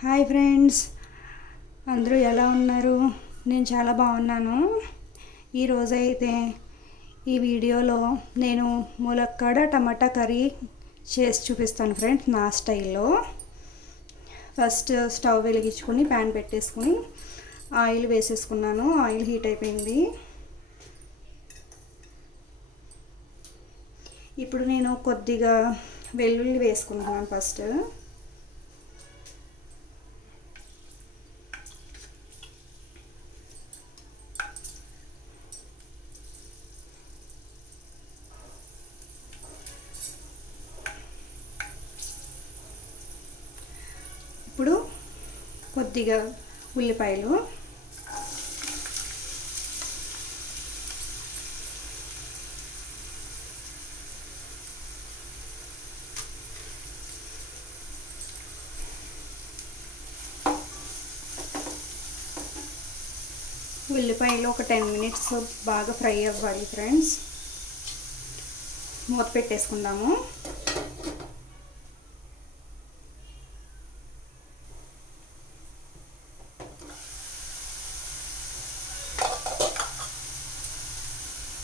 Hi friends, అందరూ ఎలా ఉన్నారు? నేను చాలా బాగున్నాను. ఈరోజైతే ఈ వీడియోలో నేను ములక్కాడ టమాటా కర్రీ చేసి చూపిస్తాను ఫ్రెండ్స్, నా స్టైల్లో. ఫస్ట్ స్టవ్ వెలిగించుకొని ప్యాన్ పెట్టేసుకుని ఆయిల్ వేసేసుకున్నాను. ఆయిల్ హీట్ అయిపోయింది. ఇప్పుడు నేను కొద్దిగా వెల్లుల్లి వేసుకుంటున్నాను. ఫస్ట్ ఇప్పుడు కొద్దిగా ఉల్లిపాయలు, ఉల్లిపాయలు ఒక 10 మినిట్స్ బాగా ఫ్రై అవ్వాలి ఫ్రెండ్స్. మూత పెట్టేసుకుందాము.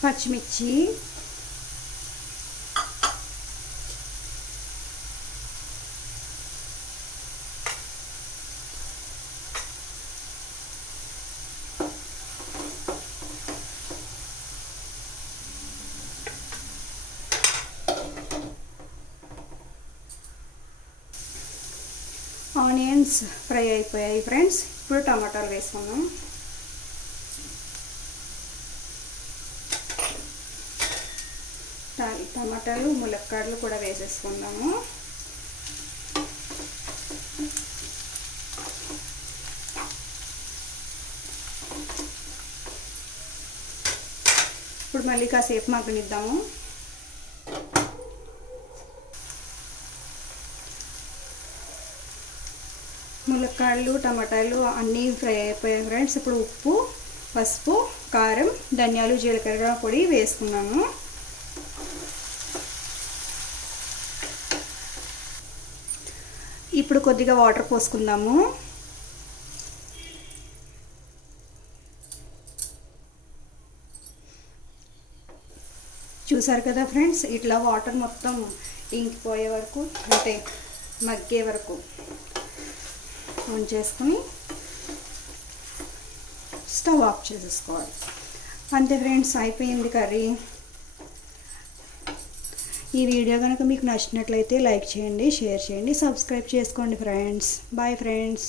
పచ్చిమిర్చి, ఆనియన్స్ ఫ్రై అయిపోయాయి ఫ్రెండ్స్. ఇప్పుడు టమాటాలు వేసుకుందాం. టమాటాలు, ములక్కాడలు కూడా వేసేసుకుందాము. ఇప్పుడు మళ్ళీ కాసేపు మగ్గనిద్దాము. ములక్కాడలు, టమాటాలు అన్నీ ఫ్రై అయిపోయాయి ఫ్రెండ్స్. ఇప్పుడు ఉప్పు, పసుపు, కారం, ధనియాలు, జీలకర్ర పొడి వేసుకున్నాము. ఇప్పుడు కొద్దిగా వాటర్ పోసుకుందాము. చూసారు కదా ఫ్రెండ్స్, ఇట్లా వాటర్ మొత్తం ఇంకిపోయే వరకు, అంటే మగ్గే వరకు ఉంచేసుకుని స్టవ్ ఆఫ్ చేసేసుకోవాలి. అంతే ఫ్రెండ్స్, అయిపోయింది కర్రీ. ఈ వీడియో కనుక మీకు నచ్చినట్లయితే లైక్ చేయండి, షేర్ చేయండి, సబ్స్క్రైబ్ చేసుకోండి ఫ్రెండ్స్. Bye friends.